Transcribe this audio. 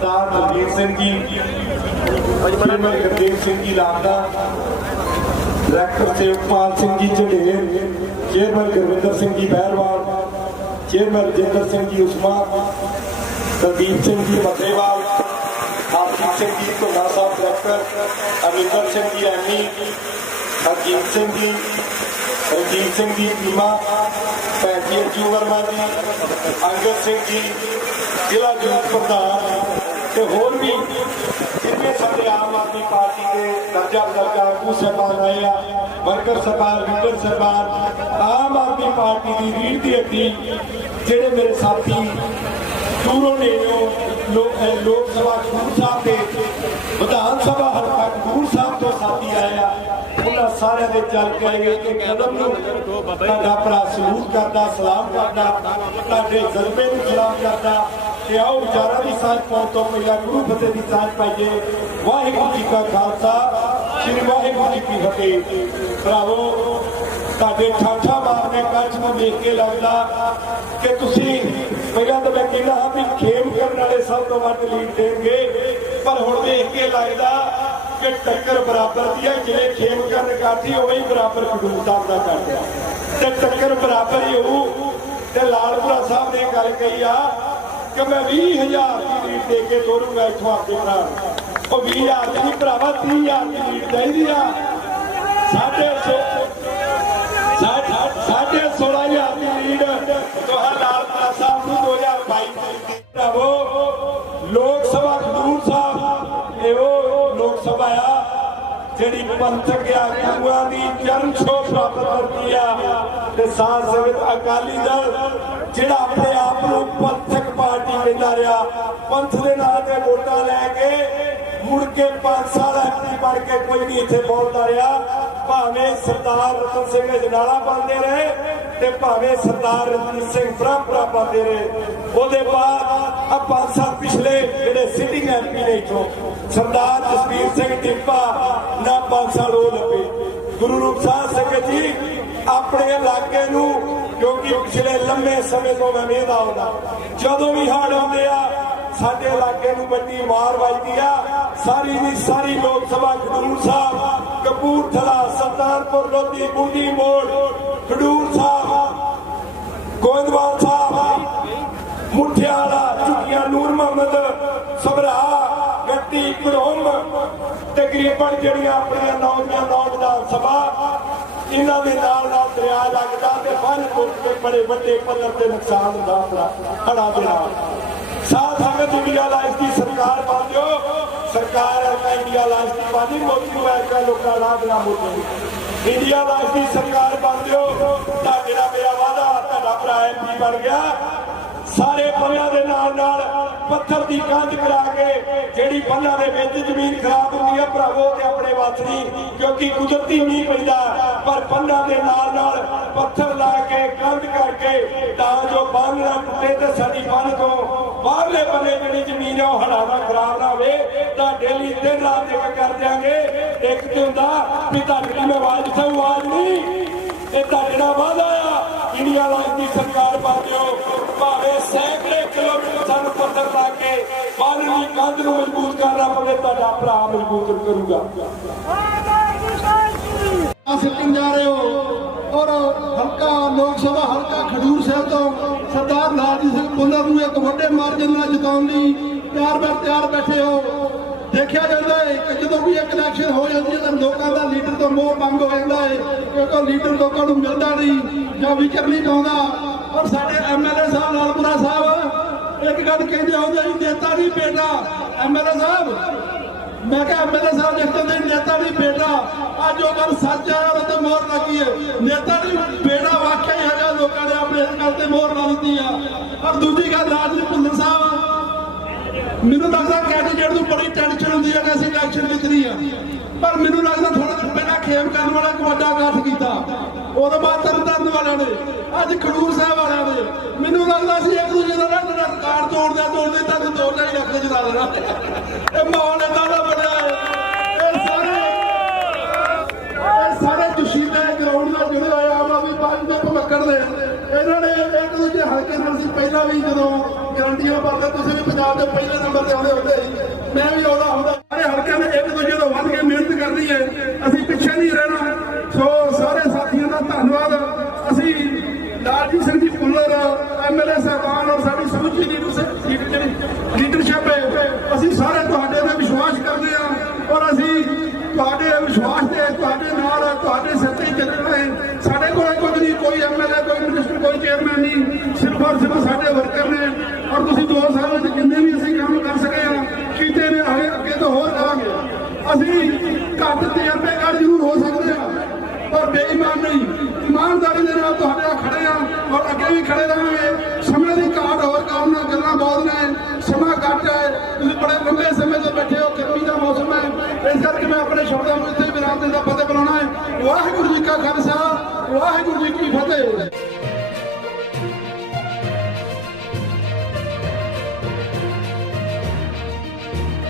ਸਰਦਾਰ Daljit Singh ji chairman Gurdev Singh ji Lada director ਸੇਵਪਾਲ Singh ji ਝੰਡੇਰ chairman Gurvinder Singh ji ਬਹਿਰਵਾਲ chairman Rajinder Singh ji Usma Kuldeep Singh ji ਮੱਥੇਵਾਲ Hardeep Singh ji Dhunda Sahib director Aminder Singh ji Ammy Harjeet Singh ji Ranjit Singh ji ਬੀਮਾ ਭੈਣ ਜੀ ਅਰਜੂ ਵਰਮਾ ਜੀ ਅੰਗਦ ਸਿੰਘ ਜੀ ਜ਼ਿਲ੍ਹਾ ਜੂਥ ਪ੍ਰਧਾਨ ਤੇ ਹੋਰ ਵੀ ਜਿੰਨੇ ਸਾਡੇ ਆਮ ਆਦਮੀ ਪਾਰਟੀ ਦੇ ਦਰਜਾ ਦਰਜਾ ਆਗੂ ਸਾਹਿਬਾਨ ਆਏ ਆ, ਵਰਕਰ ਸਾਹਿਬਾਨ ਲੀਡਰ ਸਾਹਿਬਾਨ ਆਮ ਆਦਮੀ ਪਾਰਟੀ ਦੀ ਰੀੜ ਦੀ ਹੱਡੀ ਜਿਹੜੇ ਮੇਰੇ ਸਾਥੀ ਦੂਰੋਂ ਨੇੜਿਓਂ ਲੋਕ ਸਭਾ ਖੂਨ ਸਾਹਿਬ ਦੇ ਵਿਧਾਨ ਸਭਾ ਹਲਕਾ ਖੂਨ ਸਾਹਿਬ ਤੋਂ ਸਾਥੀ ਆਏ ਆ, ਉਹਨਾਂ ਸਾਰਿਆਂ ਦੇ ਚੱਲ ਕੇ ਆਏ ਕਿ ਕਦਮ ਨੂੰ ਤੁਹਾਡਾ ਭਰਾ ਸਲੂਟ ਕਰਦਾ, ਸਲਾਮ ਕਰਦਾ, ਤੁਹਾਡੇ ਜ਼ਲਮੇ ਨੂੰ ਸਲਾਮ ਕਰਦਾ ਤੇ ਆਓ ਵਿਚਾਰਾਂ ਦੀ ਸਾਂਝ ਪਾਉਣ ਤੋਂ ਪਹਿਲਾਂ ਗੁਰੂ ਫਤਿਹ ਦੀ ਸਾਂਝ ਪਾਈਏ। ਵਾਹਿਗੁਰੂ ਜੀ ਕਾ ਖਾਲਸਾ, ਸ੍ਰੀ ਵਾਹਿਗੁਰੂ ਜੀ ਕੀ ਫਤਿਹ। ਭਰਾਵੋ, ਤੁਹਾਡੇ ਠਾਠਾ ਮਾਰਨੇ ਕੱਚ ਨੂੰ ਦੇਖ ਕੇ ਲੱਗਦਾ ਕਿ ਤੁਸੀਂ, ਪਹਿਲਾਂ ਤਾਂ ਮੈਂ ਕਹਿੰਦਾ ਹਾਂ ਵੀ ਖੇਮ ਕਰਨ ਵਾਲੇ ਸਭ ਤੋਂ ਵੱਧ ਲੀਡ ਦੇਣਗੇ, ਪਰ ਹੁਣ ਦੇਖ ਕੇ ਲੱਗਦਾ ਕਿ ਟੱਕਰ ਬਰਾਬਰ ਦੀ ਹੈ ਜਿਹੜੇ ਖੇਮ ਕਰਨ ਕਰਦੀ, ਉਵੇਂ ਹੀ ਬਰਾਬਰ ਖਡੂਰ ਸਾਹਿਬ ਦਾ ਕਰਦਾ। ਤੇ ਟੱਕਰ ਬਰਾਬਰ ਹੀ ਹੋਊ, ਤੇ ਲਾਲਪੁਰਾ ਸਾਹਿਬ ਨੇ ਗੱਲ ਕਹੀ ਆ ਕਿ ਮੈਂ 20000 ਦੀ ਲੀਡ ਦੇ ਕੇ ਤੋਰੂੰਗਾ ਇੱਥੋਂ ਆਪਦੇ ਭਰਾ। ਉਹ 20000 ਦੀ ਨਹੀਂ ਭਰਾਵਾ 30000 ਦੀ ਲੀਡ ਚਾਹੀਦੀ ਆ। ਸਾਡੇ ਸੌ 16000 ਦੀ ਲੀਡ ਤੁਹਾਡਾ ਲਾਲਪੁਰਾ ਸਾਹਿਬ ਨੂੰ 2022 ਦੀ ਭਰਾਵੋ। ਲੋਕ ਸਭਾ ਖਡੂਰ ਸਾਹਿਬ, ਇਹ ਉਹ ਲੋਕ ਸਭਾ ਆ, ਜਿਹੜੀ ਪੰਥਕ ਆਗੂਆਂ ਦੀ ਚਰਨ ਛੋਹ ਪ੍ਰਾਪਤ ਕਰਦੀ ਆ। ਤੇ ਸਾਧ ਸੰਗਤ ਅਕਾਲੀ ਦਲ, ਜਿਹੜਾ ਆਪਣੇ ਆਪ ਨੂੰ ਪੰਥਕ ਪਾਰਟੀ ਰਿਹਾ। ਪੰਥ ਦੇ ਨਾਂ ਤੇ ਵੋਟਾਂ ਲੈ ਕੇ ਮੁੜ ਕੇ 5 ਸਾਲ ਐਮਪੀ ਬਣ ਕੇ ਕੋਈ ਨਹੀਂ ਇੱਥੇ ਬੋਲਦਾ ਰਿਹਾ। ਭਾਵੇਂ ਸਰਦਾਰ ਰਤਨ ਸਿੰਘ ਜਨਾਲਾ ਬੰਦੇ ਰਹੇ ਤੇ ਭਾਵੇਂ ਸਰਦਾਰ ਰਣਜੀਤ ਸਿੰਘ ਬਰਾਬਰਾ ਬਣਦੇ ਰਹੇ। ਉਹਦੇ ਬਾਅਦ ਆ 5 ਸਾਲ ਪਿਛਲੇ ਜਿਹੜੇ ਸਿਟਿੰਗ ਐਮਪੀ ਨੇ ਇਥੋਂ ਸਰਦਾਰ ਜਸਵੀਰ ਸਿੰਘ ਟਿੱਪਾ ਨਾ ਪੰਜ ਸਾਲ ਉਹ ਲੱਗੇ ਗੁਰੂ ਰੂਪ ਸਾਹਿਬ ਸੰਗਤ ਜੀ ਆਪਣੇ ਇਲਾਕੇ ਨੂੰ, ਕਿਉਂਕਿ ਪਿਛਲੇ ਲੰਮੇ ਸਮੇਂ ਤੋਂ ਮੈਂ ਵੇਖਦਾ ਹੁੰਦਾ। ਜਦੋਂ ਵੀ ਹੜ੍ਹ ਆਉਂਦੇ ਆ, ਸਾਡੇ ਇਲਾਕੇ ਨੂੰ ਵੱਡੀ ਮਾਰ ਵੱਜਦੀ ਆ। ਸਾਰੀ ਦੀ ਸਾਰੀ ਲੋਕ ਸਭਾ, ਖਡੂਰ ਸਾਹਿਬ, ਕਪੂਰਥਲਾ, ਸਰਦਾਰਪੁਰ, ਲੋਧੀ ਬੁੱਢੀ ਮੋੜ, ਖਡੂਰ ਸਾਹਿਬ, ਗੋਇੰਦਵਾਲ ਸਾਹਿਬ, ਮੁਠਿਆਲਾ, ਚੁਕੀਆਂ, ਨੂਰ ਮੁਹੰਮਦ, ਸਭਰਾ ਗੱਟੀ ਕਰੋਮ ਤਕਰੀਬਨ ਜਿਹੜੀਆਂ ਆਪਣੀਆਂ ਨੌਜਵਾਨ ਨੌਜਵਾਨ ਸਭਾ ਇਹਨਾਂ ਦੇ ਨਾਲ ਨਾਲ ਦਰਿਆ ਲੱਗਦਾ ਤੇ ਬੰਨ ਟੁੱਟ ਕੇ ਬੜੇ ਵੱਡੇ ਪੱਧਰ ਤੇ ਨੁਕਸਾਨ ਹੁੰਦਾ ਆਪਣਾ ਹੜਾ ਦੇ ਨਾਲ ਸਾਥ ਸੰਗਤ ਇੰਡੀਆ ਲਾਈਫ ਦੀ ਸਰਕਾਰ ਪਾਉਂਦਿਓ ਸਰਕਾਰ ਹੈ ਇੰਡੀਆ ਲਾਈਫ ਦੀ ਪਾਣੀ ਮੋਦੀ ਨੂੰ ਐਸਾ ਲੋਕਾਂ ਦਾ ਬਿਨਾ ਮੋਦੀ ਇੰਡੀਆ ਲਾਈਫ ਦੀ ਸਰਕਾਰ ਪਾਉਂਦਿਓ ਤੁਹਾਡੇ ਨਾਲ ਮੇਰਾ ਵਾਦਾ ਤੁਹਾਡਾ ਭਰਾ ਐਮਪੀ ਬਣ ਗਿਆ ਸਾਰੇ ਪੰਨਾਂ ਦੇ ਨਾਲ ਨਾਲ ਪੱਥਰ ਦੀ ਕੰਧ ਕਰਾ ਕੇ ਜਿਹੜੀ ਪੰਨਾਂ ਦੇ ਵਿੱਚ ਜ਼ਮੀਨ ਖਰਾਬ ਹੁੰਦੀ ਹੈ ਭਰਾਵੋ ਤੇ ਆਪਣੇ ਵੱਸ, ਕਿਉਂਕਿ ਕੁਦਰਤੀ ਨਹੀਂ ਪੈਂਦਾ ਪਰ ਪੰਨਾਂ ਦੇ ਨਾਲ ਨਾਲ ਪੱਥਰ ਲਾ ਕੇ ਕੰਧ ਕਰਕੇ ਤਾਂ ਜੋ ਬੰਨ ਨਾ ਟੁੱਟੇ ਤੇ ਸਾਡੀ ਬੰਨ ਤੋਂ ਬਾਹਰਲੇ ਬੰਨੇ ਜਿਹੜੀ ਜ਼ਮੀਨ ਹੈ ਉਹ ਹੜਾਵਾ ਖਰਾਬ ਨਾ ਹੋਵੇ, ਤਾਂ ਡੇਲੀ ਦਿਨ ਰਾਤ ਇੱਕ ਕਰ ਦਿਆਂਗੇ। ਇੱਕ ਤੇ ਹੁੰਦਾ ਵੀ ਤੁਹਾਡੀ ਮੈਂ ਆਵਾਜ਼ ਤੇ ਆਵਾਜ਼ ਨਹੀਂ, ਇਹ ਤੁਹਾਡੇ ਨਾਲ ਵਾਦਾ ਆ। ਇੰਡੀਆ ਵਾਲੀ ਸਰਕਾਰ ਪਾਦਿਓ ਦਿਓ ਬਾਹਰਲੀ ਕੰਧ ਨੂੰ ਮਜ਼ਬੂਤ ਕਰਨਾ ਪਵੇ ਤੁਹਾਡਾ ਭਰਾ ਮਜ਼ਬੂਤ ਕਰੂਗਾ। ਆ ਜਾ ਰਹੇ ਹੋ। ਔਰ ਹਲਕਾ ਲੋਕ ਸਭਾ, ਹਲਕਾ ਖਡੂਰ ਸਾਹਿਬ ਤੋਂ ਸਰਦਾਰ ਲਾਲਜੀਤ ਸਿੰਘ ਪੁੱਲਰ ਨੂੰ ਇੱਕ ਵੱਡੇ ਮਾਰਜਨ ਨਾਲ ਜਿਤਾਉਣ ਲਈ ਤਿਆਰ ਬਰ ਤਿਆਰ ਬੈਠੇ ਹੋ। ਦੇਖਿਆ ਜਾਂਦਾ ਹੈ ਕਿ ਜਦੋਂ ਵੀ ਇੱਕ ਇਲੈਕਸ਼ਨ ਹੋ ਜਾਂਦੀ ਹੈ, ਤਾਂ ਲੋਕਾਂ ਦਾ ਲੀਡਰ ਤੋਂ ਮੋਹ ਭੰਗ ਹੋ ਜਾਂਦਾ ਹੈ ਕਿਉਂਕਿ ਲੀਡਰ ਲੋਕਾਂ ਨੂੰ ਮਿਲਦਾ ਨਹੀਂ ਜਾਂ ਵਿਚਰ ਨਹੀਂ ਪਾਉਂਦਾ। ਔਰ ਸਾਡੇ ਐਮਐਲਏ ਸਾਹਿਬ, ਲਾਲਪੁਰਾ ਸਾਹਿਬ ਇੱਕ ਗੱਲ ਕਹਿੰਦੇ ਆਉਂਦੇ ਜੀ ਨੇਤਾ ਨਹੀਂ ਬੇਟਾ। ਐਮਐਲਏ ਸਾਹਿਬ, ਮੈਂ ਕਿਹਾ ਐਮਐਲਏ ਸਾਹਿਬ ਲਿਖਦੇ ਨੇ ਨੇਤਾ ਨਹੀਂ ਬੇਟਾ। ਅੱਜ ਉਹ ਗੱਲ ਸੱਚ ਹੈ ਉਹਦੇ ਤੇ ਮੋਹਰ ਲੱਗੀ ਹੈ। ਨੇਤਾ ਨਹੀਂ, ਬੇਟਾ ਵਾਕਿਆ ਹੀ ਹੈਗਾ, ਲੋਕਾਂ ਨੇ ਆਪਣੇ ਇਸ ਗੱਲ ਤੇ ਮੋਹਰ ਲਾ ਦਿੱਤੀ ਆ। ਔਰ ਦੂਜੀ ਗੱਲ ਰਾਜਨੀਤ ਭੁੱਲਰ ਸਾਹਿਬ, ਮੈਨੂੰ ਲੱਗਦਾ ਕੈਂਡੀਡੇਟ ਨੂੰ ਬੜੀ ਟੈਨਸ਼ਨ ਹੁੰਦੀ ਹੈ ਕਿ ਅਸੀਂ ਇਲੈਕਸ਼ਨ ਜਿੱਤਣੀ ਆ ਪਰ ਮੈਨੂੰ ਲੱਗਦਾ ਥੋੜਾ ਦਿਨ ਪਹਿਲਾਂ ਖੇਮ ਕਰਨ ਵਾਲਾ ਇੱਕ ਵੱਡਾ ਇਕੱਠ ਕੀਤਾ। ਉਹਦੇ ਬਾਅਦ ਤਰਨਤਾਰਨ ਵਾਲਿਆਂ ਨੇ, ਅੱਜ ਖਡੂਰ ਸਾਹਿਬ ਵਾਲਿਆਂ ਨੇ। ਮੈਨੂੰ ਲੱਗਦਾ ਸੀ ਇੱਕ ਦੂਜੇ ਦਾ ਢਾਈ ਲੱਖ ਦੇ ਦੇਣਾ ਇਹ ਮਾਹੌਲ ਏਦਾਂ ਦਾ ਬਣਿਆ ਇਹ ਸਾਰੇ ਇਹ ਸਾਰੇ ਜੁਸ਼ੀਲੇ ਗਰਾਊਂਡ ਨਾਲ ਜੁੜੇ ਹੋਏ ਆਮ ਆਦਮੀ ਪਾਰਟੀ ਦੇ ਭਮੱਕੜ ਦੇ। ਇਹਨਾਂ ਨੇ ਇੱਕ ਦੂਜੇ ਹਲਕੇ ਨਾਲ ਸੀ। ਪਹਿਲਾਂ ਵੀ ਜਦੋਂ ਗਰੰਟੀਆਂ ਭਰਦੇ, ਤੁਸੀਂ ਵੀ ਪੰਜਾਬ ਦੇ ਪਹਿਲੇ ਨੰਬਰ ਤੇ ਆਉਂਦੇ ਹੁੰਦੇ ਮੈਂ ਵੀ ਆਉਂਦਾ ਹੁੰਦਾ ਹੈ ਅਸੀਂ ਸਾਰੇ ਤੁਹਾਡੇ ਤੇ ਵਿਸ਼ਵਾਸ ਕਰਦੇ ਹਾਂ ਔਰ ਅਸੀਂ ਤੁਹਾਡੇ ਵਿਸ਼ਵਾਸ ਤੇ ਤੁਹਾਡੇ ਨਾਲ ਤੁਹਾਡੇ ਸਿਰ ਤੇ ਹੀ ਚੱਲਣਾ ਹੈ ਸਾਡੇ ਕੋਲ ਕੁਝ ਨਹੀਂ ਕੋਈ ਐਮਐਲਏ ਕੋਈ ਚੇਅਰਮੈਨ ਨਹੀਂ, ਸਿਰਫ ਔਰ ਸਿਰਫ ਸਾਡੇ ਵਰਕਰ ਨੇ। ਔਰ ਤੁਸੀਂ 2 ਸਾਲ ਵਿੱਚ ਜਿੰਨੇ ਵੀ ਅਸੀਂ ਕੰਮ ਕਰ ਸਕੇ ਆ, ਕੀਤੇ ਨੇ ਅੱਗੇ ਅੱਗੇ ਤੋਂ ਹੋਰ ਕਰਾਂਗੇ। ਅਸੀਂ ਘੱਟ ਤਜਰਬੇਕਾਰ ਜ਼ਰੂਰ ਹੋ ਸਕਦੇ ਆ, ਪਰ ਬੇਈਮਾਨ ਨਹੀਂ। ਇਮਾਨਦਾਰੀ ਦੇ ਨਾਲ ਤੁਹਾਡੇ ਨਾਲ ਖੜੇ ਆ, ਔਰ ਅੱਗੇ ਵੀ ਖੜੇ ਰਹਾਂਗੇ। ਸਮੇਂ ਦੀ ਘਾਟ ਹੋਰ ਕਾਰਨ ਨਾਲ ਗੱਲਾਂ ਬਹੁਤ ਨੇ। ਸਮਾਂ ਘੱਟ ਹੈ। ਤੁਸੀਂ ਬੜੇ ਲੰਬੇ ਸਮੇਂ ਤੋਂ ਬੈਠੇ ਹੋ, ਗਰਮੀ ਦਾ ਮੌਸਮ ਹੈ। ਇਸ ਕਰਕੇ ਮੈਂ ਆਪਣੇ ਸ਼ਬਦਾਂ ਨੂੰ ਇੱਥੇ ਵਿਰਾਮ ਦੇਣ ਦਾ ਫਤਿਹ ਬੁਲਾਉਣਾ ਹੈ। ਵਾਹਿਗੁਰੂ ਜੀ ਕਾ ਖਾਲਸਾ, ਵਾਹਿਗੁਰੂ ਜੀ ਕੀ ਫਤਿਹ।